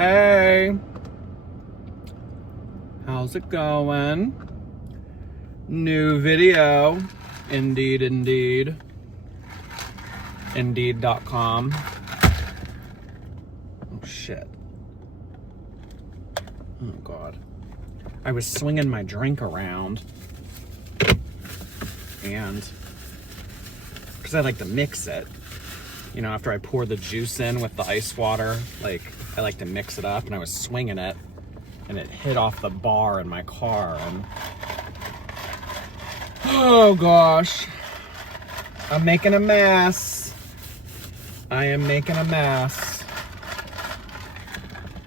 Hey, how's it going? New video, indeed, indeed.com. Oh shit. Oh god. I was swinging my drink around and because I like to mix it, you know, after I pour the juice in with the ice water, like I like to mix it up, and I was swinging it and it hit off the bar in my car, and oh gosh, I'm making a mess. I am making a mess.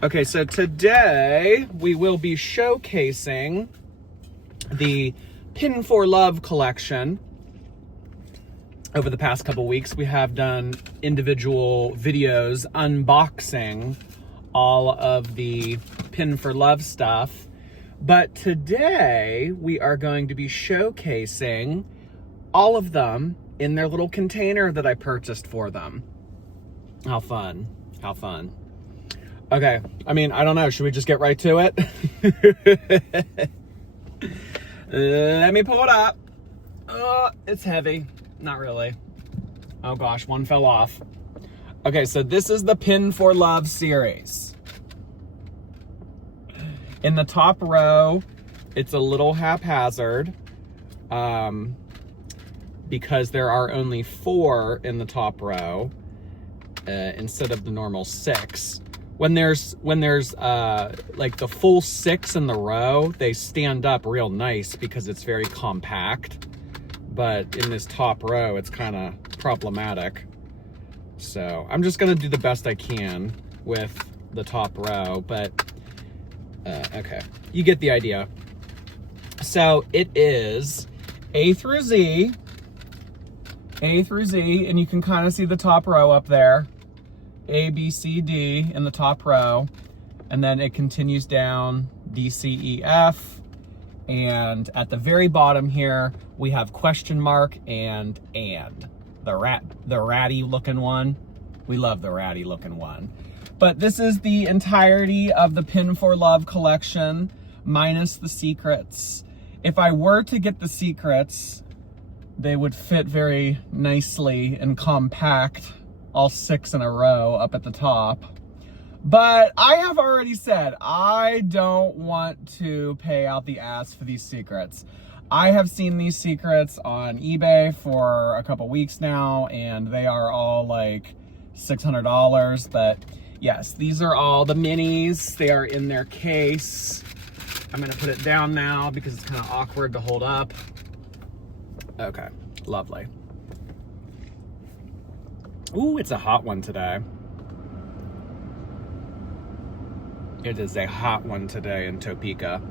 Okay, so today we will be showcasing the Pin for Love collection. Over the past couple weeks, we have done individual videos unboxing all of the Pin for Love stuff. But today we are going to be showcasing all of them in their little container that I purchased for them. How fun, how fun. Okay, I mean, I don't know, should we just get right to it? Let me pull it up. Oh, it's heavy. Not really. Oh gosh, one fell off. Okay, so this is the Pin for Love series. In the top row, it's a little haphazard because there are only 4 in the top row instead of the normal 6. When there's like the full 6 in the row, they stand up real nice because it's very compact. But in this top row, it's kind of problematic. So I'm just gonna do the best I can with the top row, but okay, you get the idea. So it is A through Z, and you can kind of see the top row up there. A, B, C, D in the top row, and then it continues down D, C, E, F, and at the very bottom here we have question mark and the ratty looking one. We love the ratty looking one. But this is the entirety of the Pin for Love collection minus the secrets. If I were to get the secrets, they would fit very nicely and compact, all 6 in a row up at the top. But I have already said I don't want to pay out the ass for these secrets. I have seen these secrets on eBay for a couple weeks now, and they are all like $600. But yes, these are all the minis. They are in their case. I'm gonna put it down now because it's kind of awkward to hold up. Okay, lovely. Ooh, it's a hot one today. It is a hot one today in Topeka.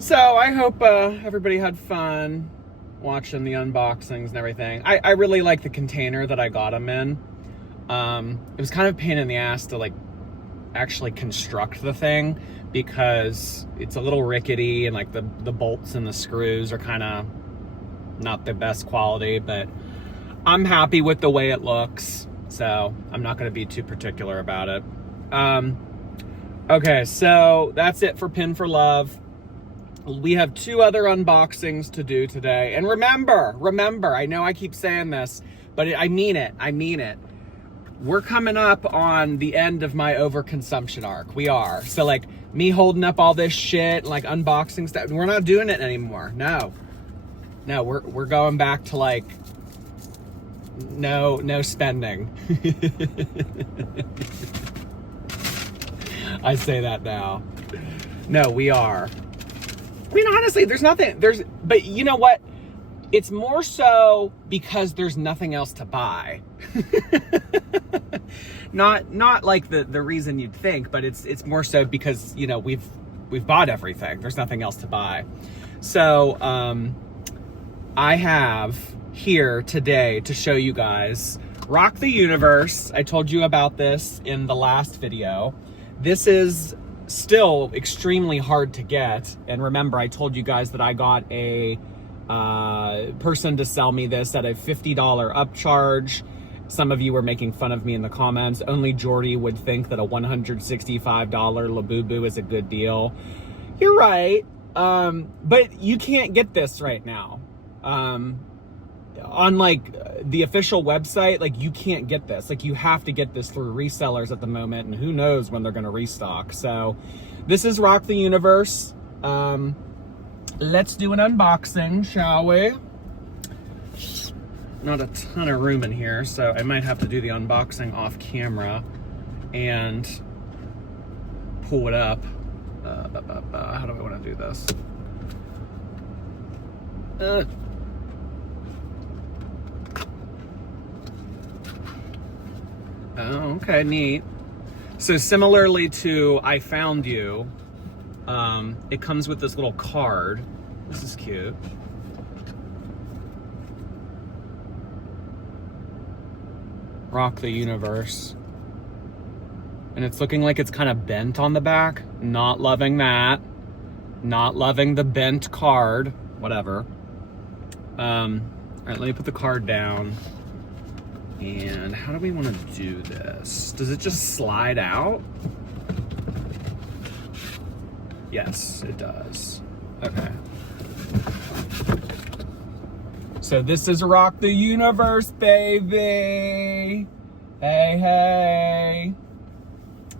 So I hope everybody had fun watching the unboxings and everything. I really like the container that I got them in. It was kind of a pain in the ass to like actually construct the thing because it's a little rickety and like the bolts and the screws are kind of not the best quality, but I'm happy with the way it looks, so I'm not going to be too particular about it. Okay, so that's it for Pin for Love. We have 2 other unboxings to do today. And remember, I know I keep saying this, but I mean it. We're coming up on the end of my overconsumption arc. We are. So like me holding up all this shit, like unboxing stuff, we're not doing it anymore. No, we're going back to like no spending. I say that now. No, we are. I mean, honestly, but you know what? It's more so because there's nothing else to buy. Not like the reason you'd think, but it's more so because, you know, we've bought everything. There's nothing else to buy. So, I have here today to show you guys Rock the Universe. I told you about this in the last video. This is still extremely hard to get. And remember, I told you guys that I got a person to sell me this at a $50 upcharge. Some of you were making fun of me in the comments. Only Jordy would think that a $165 Labubu is a good deal. You're right, but you can't get this right now. On like the official website, like you can't get this. Like you have to get this through resellers at the moment, and who knows when they're gonna restock. So this is Rock the Universe. Let's do an unboxing, shall we? Not a ton of room in here, so I might have to do the unboxing off camera and pull it up. How do I want to do this? Oh, okay, neat. So similarly to I Found You, it comes with this little card. This is cute. Rock the Universe. And it's looking like it's kind of bent on the back. Not loving that. Not loving the bent card. Whatever. All right, let me put the card down. And how do we want to do this? Does it just slide out? Yes, it does. Okay. So this is Rock the Universe, baby. Hey, hey.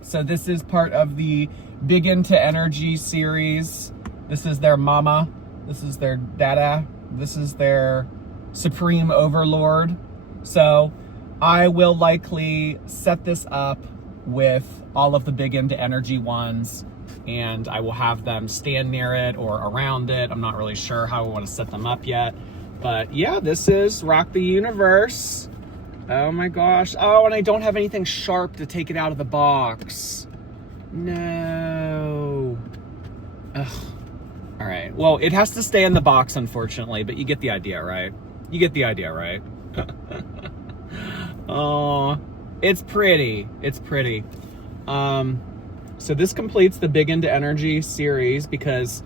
So this is part of the Big Into Energy series. This is their mama. This is their dada. This is their supreme overlord. So I will likely set this up with all of the Big Into Energy ones, and I will have them stand near it or around it. I'm not really sure how I want to set them up yet. But yeah, this is Rock the Universe. Oh my gosh. Oh, and I don't have anything sharp to take it out of the box. No. Ugh. All right. Well, it has to stay in the box, unfortunately, but you get the idea, right? You get the idea, right? Oh, it's pretty. It's pretty. So this completes the Big Into Energy series because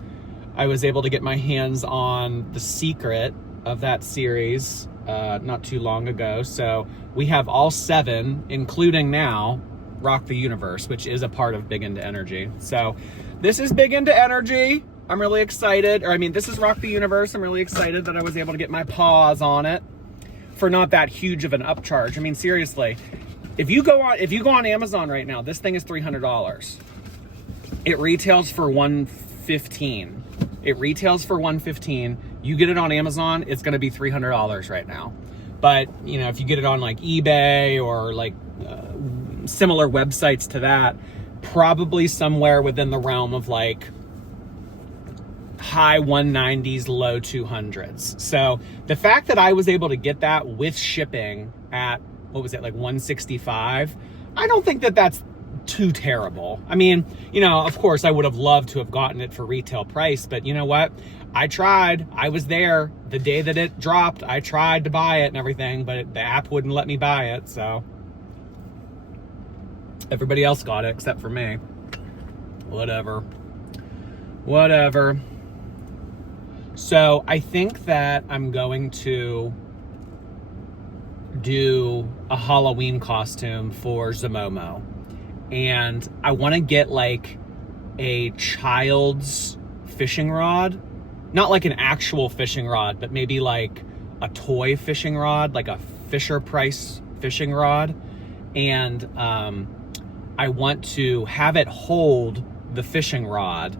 I was able to get my hands on the secret of that series not too long ago. So we have all 7, including now Rock the Universe, which is a part of Big Into Energy. So this is Big Into Energy. I'm really excited. Or I mean, this is Rock the Universe. I'm really excited that I was able to get my paws on it for not that huge of an upcharge. I mean, seriously, if you go on Amazon right now, this thing is $300. It retails for $115. It retails for $115. You get it on Amazon, it's gonna be $300 right now. But you know, if you get it on like eBay or like similar websites to that, probably somewhere within the realm of like high 190s, low 200s. So the fact that I was able to get that with shipping at, what was it, like 165, I don't think that that's too terrible. I mean, you know, of course I would have loved to have gotten it for retail price, but you know what? I tried. I was there the day that it dropped. I tried to buy it and everything, but the app wouldn't let me buy it, so everybody else got it except for me. Whatever. Whatever. So I think that I'm going to do a Halloween costume for Zamomo. And I want to get like a child's fishing rod. Not like an actual fishing rod, but maybe like a toy fishing rod, like a Fisher Price fishing rod. And I want to have it hold the fishing rod,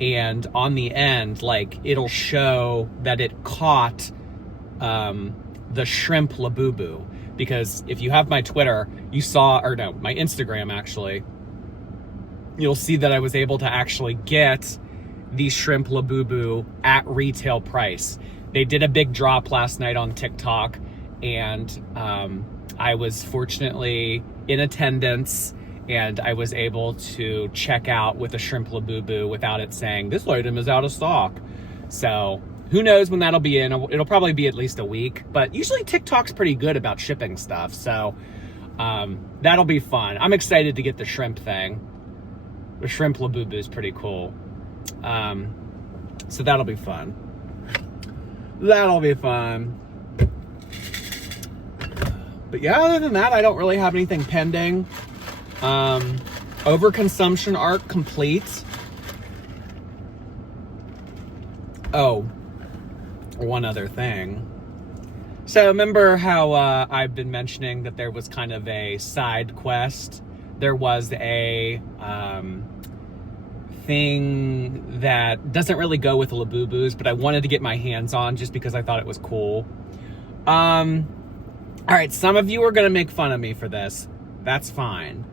and on the end, like it'll show that it caught the shrimp Labubu. Because if you have my Twitter, you saw, or no, my Instagram actually, you'll see that I was able to actually get the shrimp Labubu at retail price. They did a big drop last night on TikTok, and I was fortunately in attendance, and I was able to check out with a shrimp Labubu without it saying, this item is out of stock. So who knows when that'll be in. It'll probably be at least a week, but usually TikTok's pretty good about shipping stuff. So that'll be fun. I'm excited to get the shrimp thing. The shrimp Labubu is pretty cool. So that'll be fun. That'll be fun. But But yeah, other than that, I don't really have anything pending. Overconsumption arc complete. Oh, one other thing. So remember how I've been mentioning that there was kind of a side quest? There was a thing that doesn't really go with the Labubu's, but I wanted to get my hands on just because I thought it was cool. All right, some of you are gonna make fun of me for this. That's fine.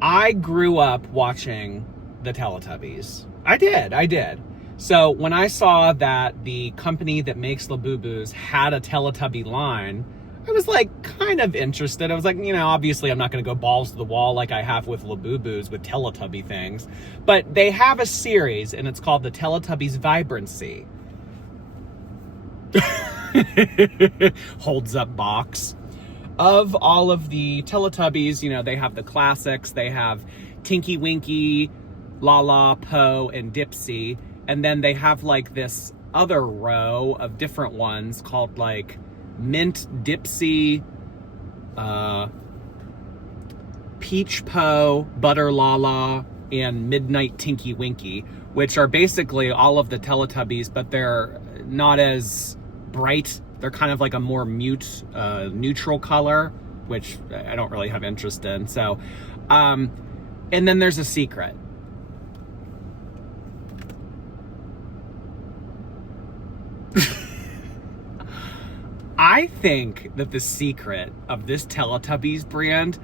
I grew up watching the Teletubbies. I did. So when I saw that the company that makes Labubu's had a Teletubby line, I was like kind of interested. I was like, you know, obviously I'm not going to go balls to the wall like I have with Labubu's with Teletubby things, but they have a series and it's called the Teletubbies Vibrancy. Holds up box of all of the Teletubbies. You know, they have the classics. They have Tinky Winky, Lala, Poe, and Dipsy. And then they have like this other row of different ones called like Mint Dipsy, Peach Poe, Butter Lala, and Midnight Tinky Winky, which are basically all of the Teletubbies, but they're not as bright. They're kind of like a more mute, neutral color, which I don't really have interest in. So, and then there's a secret. I think that the secret of this Teletubbies brand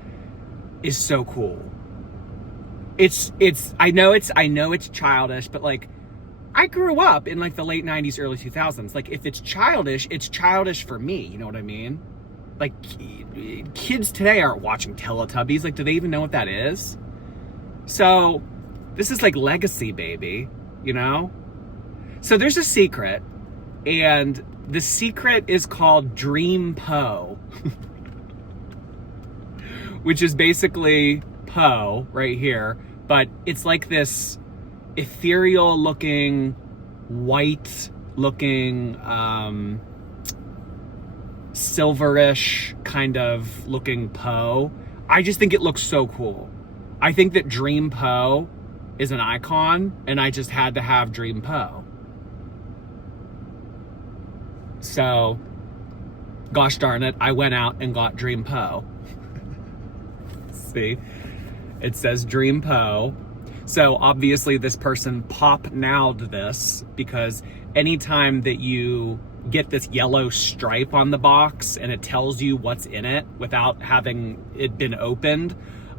is so cool. I know it's childish, but like I grew up in like the late 90s, early 2000s. Like if it's childish for me, you know what I mean? Like kids today aren't watching Teletubbies. Like, do they even know what that is? So this is like legacy, baby, you know? So there's a secret, and the secret is called Dream Poe, which is basically Poe right here, but it's like this ethereal looking, white looking, silverish kind of looking Poe. I just think it looks so cool. I think that Dream Poe is an icon, and I just had to have Dream Poe. So, gosh darn it, I went out and got Dream Poe. See? It says Dream Poe. So obviously this person pop-nowed this, because anytime that you get this yellow stripe on the box and it tells you what's in it without having it been opened,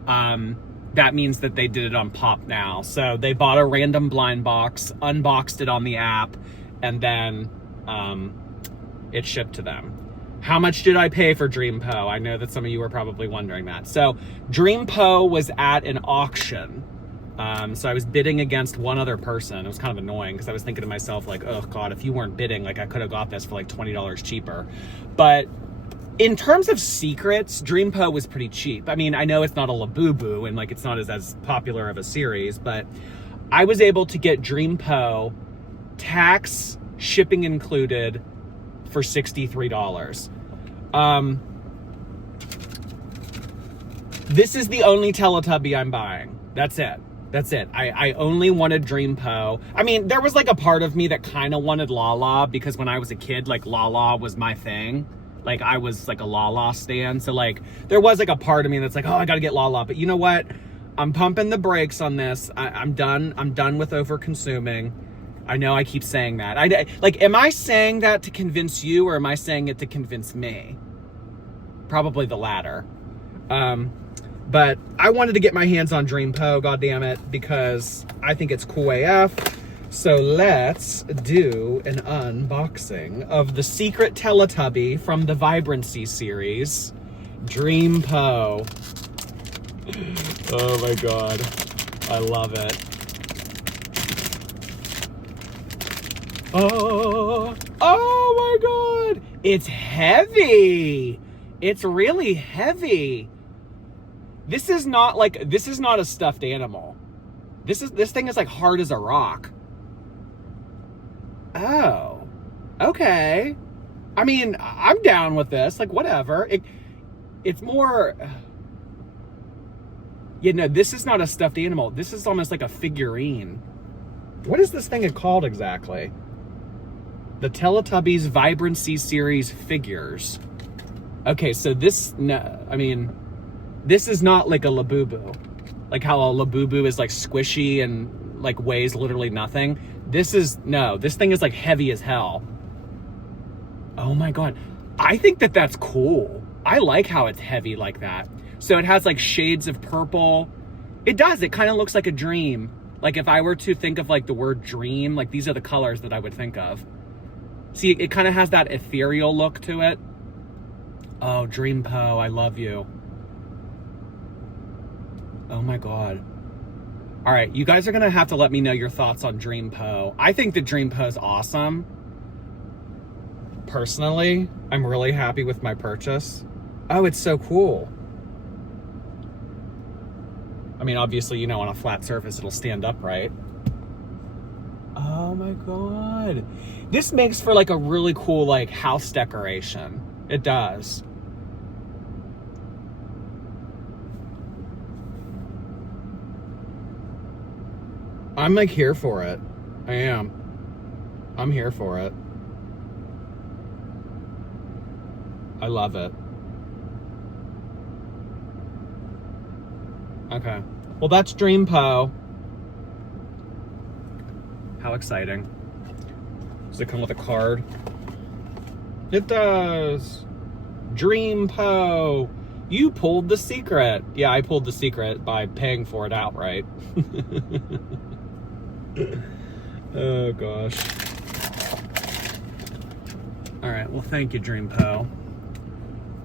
that means that they did it on Pop Now. So they bought a random blind box, unboxed it on the app, and then it shipped to them. How much did I pay for Dream Poe? I know that some of you are probably wondering that. So Dream Poe was at an auction. So I was bidding against one other person. It was kind of annoying because I was thinking to myself like, oh God, if you weren't bidding, like I could have got this for like $20 cheaper. But in terms of secrets, Dream Poe was pretty cheap. I mean, I know it's not a Labubu and like it's not as popular of a series, but I was able to get Dream Poe, tax, shipping included, for $63. This is the only Teletubby I'm buying. That's it. I only wanted Dream Poe. I mean, there was like a part of me that kind of wanted Lala, because when I was a kid, like Lala was my thing. Like I was like a Lala stan. So like there was like a part of me that's like, oh, I gotta get Lala. But you know what? I'm pumping the brakes on this. I'm done with over consuming. I know I keep saying that. Am I saying that to convince you, or am I saying it to convince me? Probably the latter. But I wanted to get my hands on Dream Poe, goddammit, because I think it's cool AF. So let's do an unboxing of the secret Teletubby from the Vibrancy series, Dream Poe. Oh my God, I love it. Oh my God, it's heavy. It's really heavy. This is not a stuffed animal. This thing is like hard as a rock. Oh, okay. I mean, I'm down with this, like whatever. it's more, you know, this is not a stuffed animal. This is almost like a figurine. What is this thing called exactly? The Teletubbies Vibrancy Series figures. Okay, so this, no, I mean, this is not like a Labubu. Like how a Labubu is like squishy and like weighs literally nothing. This is, no, this thing is like heavy as hell. Oh my God. I think that that's cool. I like how it's heavy like that. So it has like shades of purple. It does, it kind of looks like a dream. Like if I were to think of like the word dream, like these are the colors that I would think of. See, it kind of has that ethereal look to it. Oh, Dream Poe, I love you. Oh my God. All right, you guys are gonna have to let me know your thoughts on Dream Poe. I think that Dream Poe is awesome. Personally, I'm really happy with my purchase. Oh, it's so cool. I mean, obviously, you know, on a flat surface, it'll stand upright. Oh my God. This makes for like a really cool like house decoration. It does. I'm like here for it. I am. I'm here for it. I love it. Okay. Well, that's Dream Poe. How exciting. Does it come with a card? It does. Dream Poe. You pulled the secret. Yeah, I pulled the secret by paying for it outright. Oh gosh. All right, well, thank you, Dream Poe.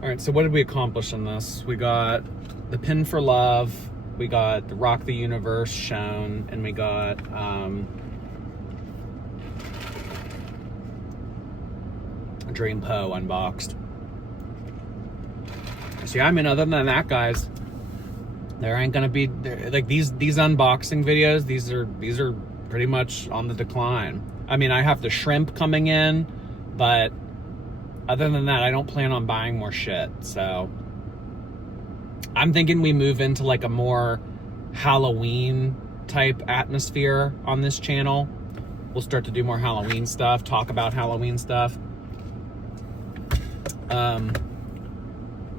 All right, so what did we accomplish on this? We got the Pin for Love, we got the Rock the Universe shown, and we got Dream Poe unboxed. See, I mean, other than that, guys, there ain't gonna be like these unboxing videos. These are pretty much on the decline. I mean, I have the shrimp coming in, but other than that, I don't plan on buying more shit. So I'm thinking we move into like a more Halloween type atmosphere on this channel. We'll start to do more Halloween stuff, talk about Halloween stuff.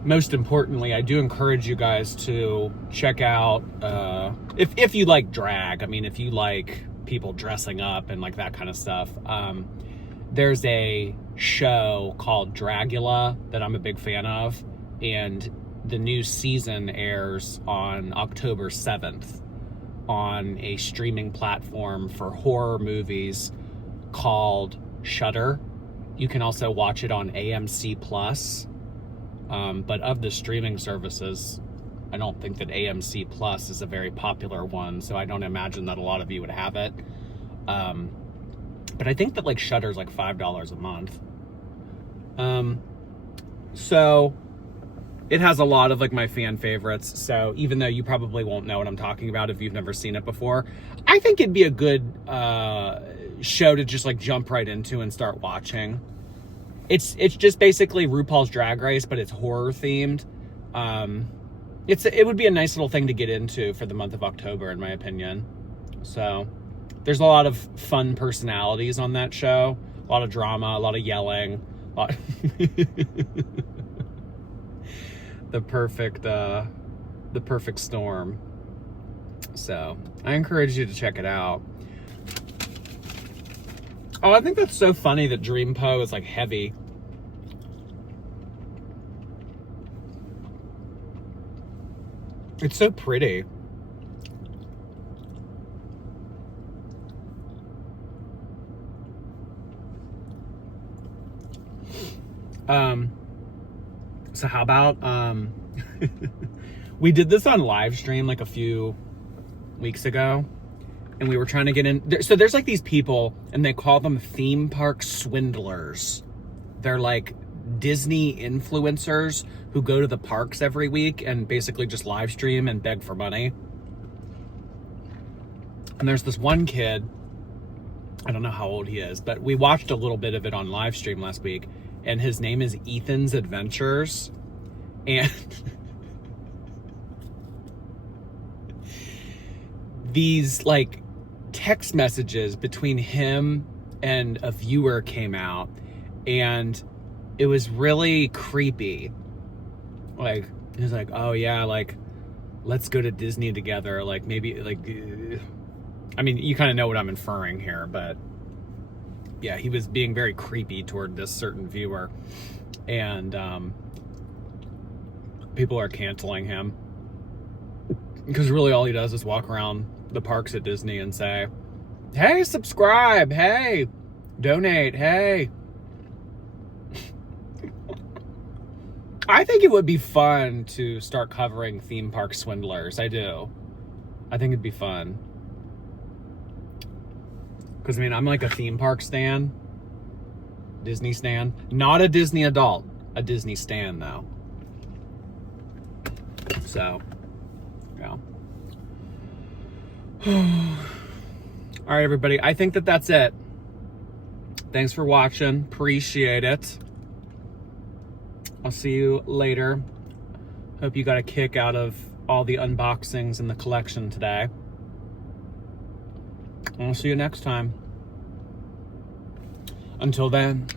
Most importantly, I do encourage you guys to check out, if you like drag, I mean, if you like people dressing up and like that kind of stuff, there's a show called Dragula that I'm a big fan of, and the new season airs on October 7th on a streaming platform for horror movies called Shudder. You can also watch it on AMC Plus. But of the streaming services, I don't think that AMC Plus is a very popular one, so I don't imagine that a lot of you would have it. But I think that like Shudder's like $5 a month. So it has a lot of like my fan favorites. So even though you probably won't know what I'm talking about if you've never seen it before, I think it'd be a good show to just like jump right into and start watching. It's just basically RuPaul's Drag Race, but it's horror themed. It would be a nice little thing to get into for the month of October, in my opinion. So there's a lot of fun personalities on that show, a lot of drama, a lot of yelling, the perfect storm. So I encourage you to check it out. Oh, I think that's so funny that Dream Poe is like heavy. It's so pretty. So how about, we did this on live stream like a few weeks ago, and we were trying to get in. So there's like these people, and they call them theme park swindlers. They're like Disney influencers who go to the parks every week and basically just live stream and beg for money. And there's this one kid, I don't know how old he is, but we watched a little bit of it on live stream last week, and his name is Ethan's Adventures. And these like text messages between him and a viewer came out, and it was really creepy. Like, he was like, oh yeah, like, let's go to Disney together. Like, maybe, like, I mean, you kind of know what I'm inferring here, but yeah, he was being very creepy toward this certain viewer. And people are canceling him. Because really all he does is walk around the parks at Disney and say, hey, subscribe, hey, donate, hey. I think it would be fun to start covering theme park swindlers. I do. I think it'd be fun. Because, I mean, I'm like a theme park stan. Disney stan. Not a Disney adult. A Disney stan, though. So, yeah. All right, everybody. I think that that's it. Thanks for watching. Appreciate it. I'll see you later. Hope you got a kick out of all the unboxings in the collection today. And I'll see you next time. Until then.